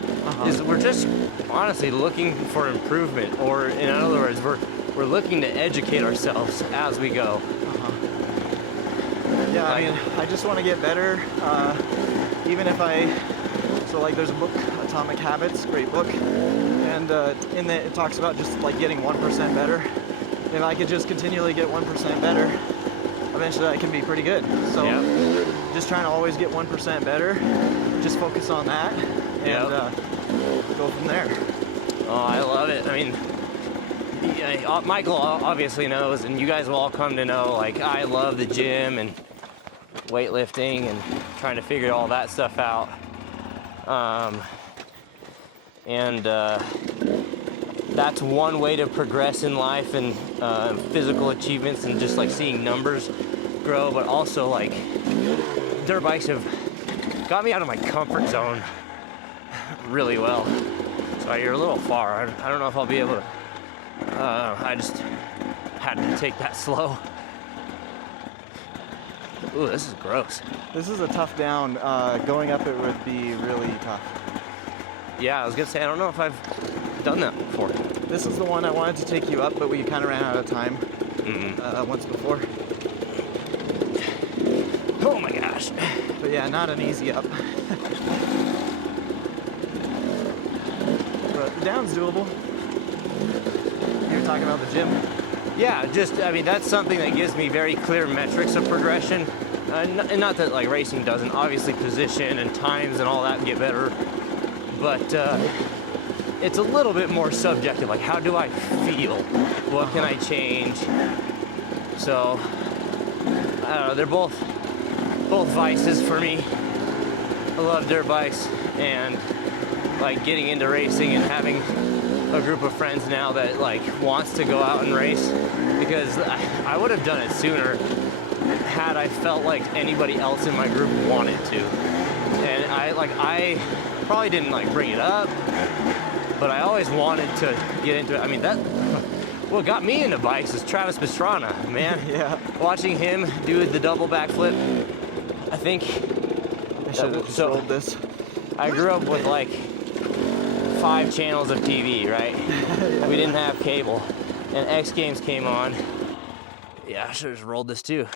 Is we're just honestly looking for improvement, or in other words, we're looking to educate ourselves as we go. Yeah, I mean, I just want to get better. Even if so like there's a book, Atomic Habits, great book, and in it talks about just like getting 1% better. If I could just continually get 1% better, eventually I can be pretty good. So just trying to always get 1% better just focus on that and go from there. Oh, I love it. I mean, yeah, Michael obviously knows, and you guys will all come to know, like, I love the gym and weightlifting and trying to figure all that stuff out. That's one way to progress in life and physical achievements and just like seeing numbers grow, but also like dirt bikes have got me out of my comfort zone really well. Sorry, you're a little far. I don't know if I'll be able to. I just had to take that slow. Ooh, this is gross. This is a tough down. Going up it would be really tough. Yeah, I was gonna say, I don't know if I've done that before. This is the one I wanted to take you up, but we kind of ran out of time once before. Oh my gosh. But yeah, not an easy up. But the down's doable. You were talking about the gym? Yeah, I mean, that's something that gives me very clear metrics of progression. And not that like racing doesn't. Obviously position and times and all that get better. But it's a little bit more subjective. Like, how do I feel? What can I change? So, I don't know, they're both vices for me. I love dirt bikes and like getting into racing and having a group of friends now that like wants to go out and race, because I would have done it sooner had I felt like anybody else in my group wanted to. And I probably didn't like bring it up, but I always wanted to get into it. I mean, what got me into bikes is Travis Pastrana, man. Yeah. Watching him do the double backflip, I think. I should have rolled this. I grew up with like 5 channels of TV, right? Yeah. We didn't have cable, and X Games came on. Yeah, I should have rolled this too.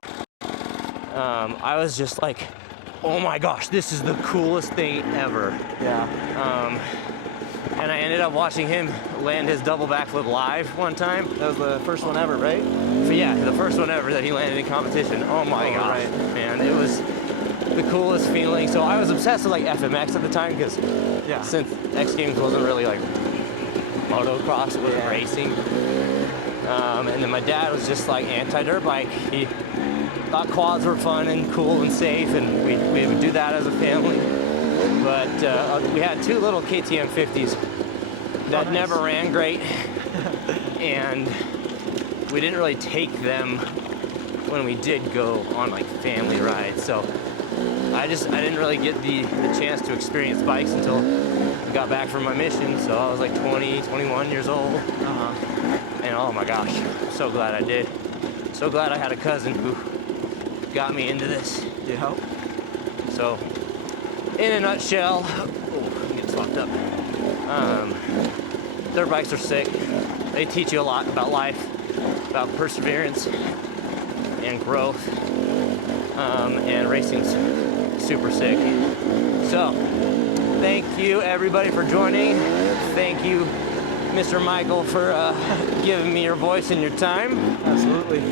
I was just like, oh my gosh, this is the coolest thing ever. Yeah. And I ended up watching him land his double backflip live one time. That was the first one ever, right? So yeah, the first one ever that he landed in competition. Oh my gosh, man, it was the coolest feeling. So I was obsessed with like FMX at the time, because since X Games wasn't really like motocross, it was racing. And then my dad was just like anti-dirt bike. He thought quads were fun and cool and safe, and we would do that as a family. But we had 2 little KTM 50s that never ran great, and we didn't really take them when we did go on like family rides. So I didn't really get the chance to experience bikes until I got back from my mission. So I was like 20, 21 years old. And oh my gosh, I'm so glad I did. So glad I had a cousin who got me into this. Yeah. So, in a nutshell, I'm getting fucked up. Dirt bikes are sick. They teach you a lot about life, about perseverance and growth. And racing's super sick. So, thank you everybody for joining. Thank you, Mr. Michael, for giving me your voice and your time. Absolutely.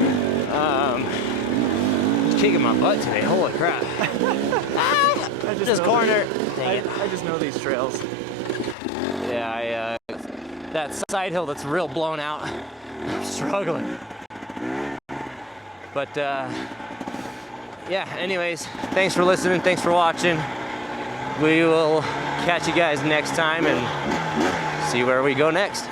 Kicking my butt today. Holy crap. This corner. Dang it. I just know these trails. Yeah, that side hill that's real blown out. I'm struggling. But yeah, anyways, thanks for listening. Thanks for watching. We will catch you guys next time and see where we go next.